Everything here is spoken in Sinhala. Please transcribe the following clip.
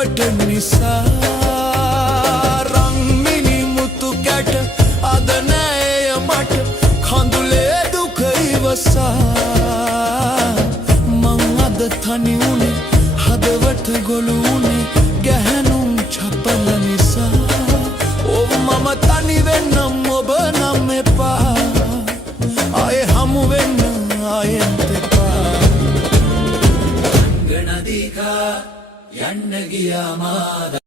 ඔබට නිසා රන්මිනි මුතු කැට අද නෑය මට කඳුලේ දුක ඉවසා මං අද තනි උනේ හදවත ගොළු උනේ ගැහැණුම් චපල නිසා ඔව් මම තනි වෙන්නම් ඔබ නම් එපා ආයේ හමු වෙන්න ආයෙත් එපා ගණදිකා යන්න ගියා මාද